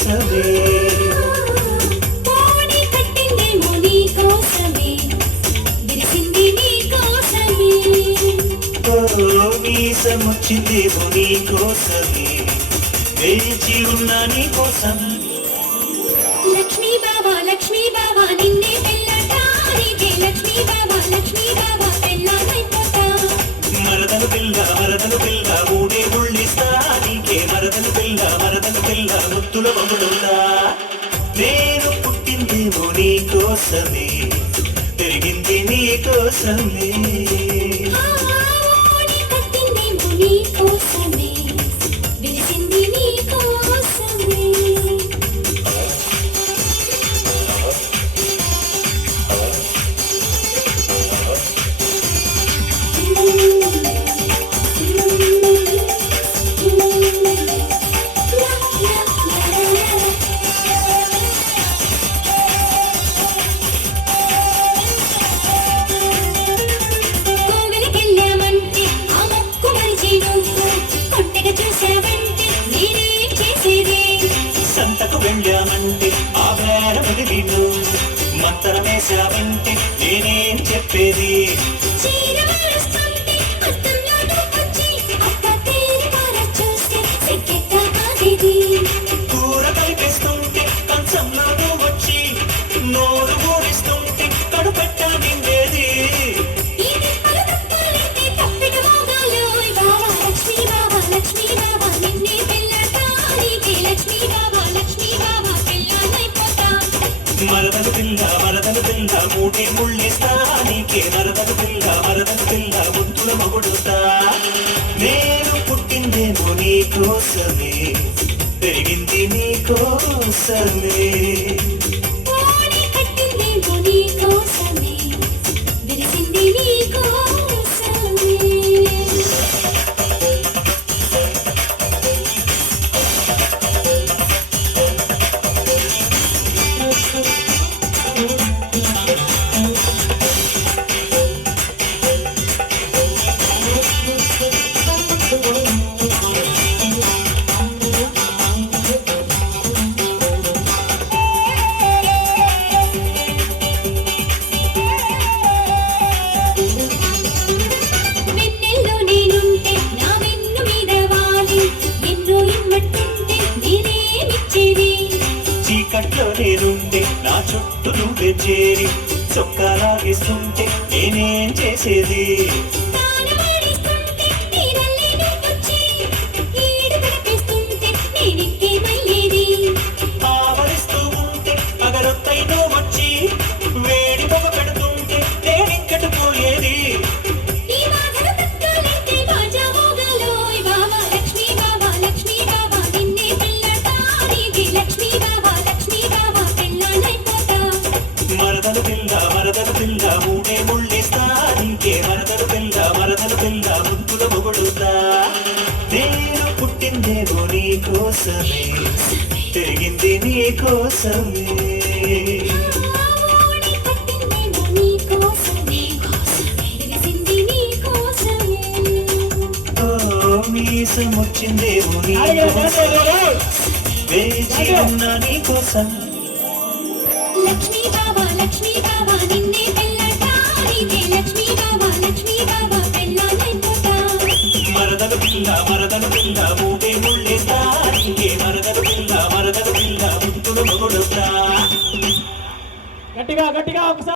కోసమే కోడి కట్టిందేమో నీ కోసమే విరిసింది నీ కోసమే మీసమొచ్చిందేమో నీ కోసమే వేచి ఉన్నా నీ కోసం లక్ష్మీ బాబా నిన్నే పెళ్ళటానికే లక్ష్మీ బాబా పెళ్ళానైపోతా మరదలు పిల్ల మూడే ముళ్ళిస్తా నీకే మరదలు పిల్ల ముత్తుల బొమ్మలుందా నేను పుట్టిందేమో నీ కోసమే పెరిగింది నీ కోసమే కోడి కట్టిందేమో నీ కోసమే విరిసింది నీ కోసమే కోవెలకెళ్ళామంటే ఆ మొక్కు మరిచి నువ్వు కొంటెగా చూసావంటే నేనేం చేసేది సంతకు వెళ్ళామంటే ఆ వేర వదిలి మంతరమేశావంటే నేనేం చెప్పేది చీర మారుస్తుంటే అద్దంలో నువ్వొచ్చి అక్క తేరి మార చూస్తే సిగ్గెట్ట ఆగేది కూర కలిపేస్తుంటే కంచంలో వచ్చి నోరు ఊరిస్తుంటే కడుపెట్ట నిండేది ఇది పలుకత్తాలంటే తప్పిట మోగాలోయ్ బావా లక్ష్మీ బాబా నిన్నే పెళ్ళటానికే లక్ష్మీ బాబా పెళ్ళానైపోతా మరదలు పిల్ల మూడే ముళ్ళిస్తా నీకే మరదలు పిల్ల ముద్దుల మొగుడుతా నేను పుట్టిందేమో నీ కోసమే పెరిగింది నీ కోసమే కోడి కట్టిందేమో నీ కోసమే విరిసింది నీ కోసమే వెన్నెల్లో నేనుంటే నా వెన్ను మీద వాలి ఎన్నో ఇమ్మట్టుంటే నేనేమిచ్చేది చీకట్లో నేనుంటే నా చుట్టూ నువ్వే చేరి చొక్కా లాగేస్తుంటే నేనేం చేసేది తానవాడిస్తుంటే నీరల్లే నువ్వొచ్చి ఈడు గడిపేస్తుంటే నేనెక్కేమయ్యేది ఆవరిస్తూ ఉంటే అగరొత్తైనో వచ్చి వేడి పొగ పెడుతుంటే నేనింకటిపోయేది ఈ బాధను తక్కాలంటే బాజా మోగాలోయ్ బావా లక్ష్మీ బాబా నిన్నే పెళ్ళటానికే లక్ష్మీ బాబా పెళ్ళానైపోతా మరదలు పిల్ల మూడే ముళ్ళిస్తా నీకే మరదలు పిల్ల ముద్దుల మొగుడుతా నేను పుట్టిందేమో నీ కోసమే పెరిగింది నీ కోసమే కోడి కట్టిందేమో నీ కోసమే విరిసింది నీ కోసమే మీసమొచ్చిందేమో నీ కోసం వేచి ఉన్నా నీ కోసం లక్ష్మీ బాబా నిన్నే పెళ్ళటానికే లక్ష్మీ బాబా పెళ్ళానైపోతా మరదలు పిల్ల మూడే ముళ్ళిస్తా నీకే మరదలు పిల్ల ముద్దుల మొగుడుతా గట్టిగా ఒకసారి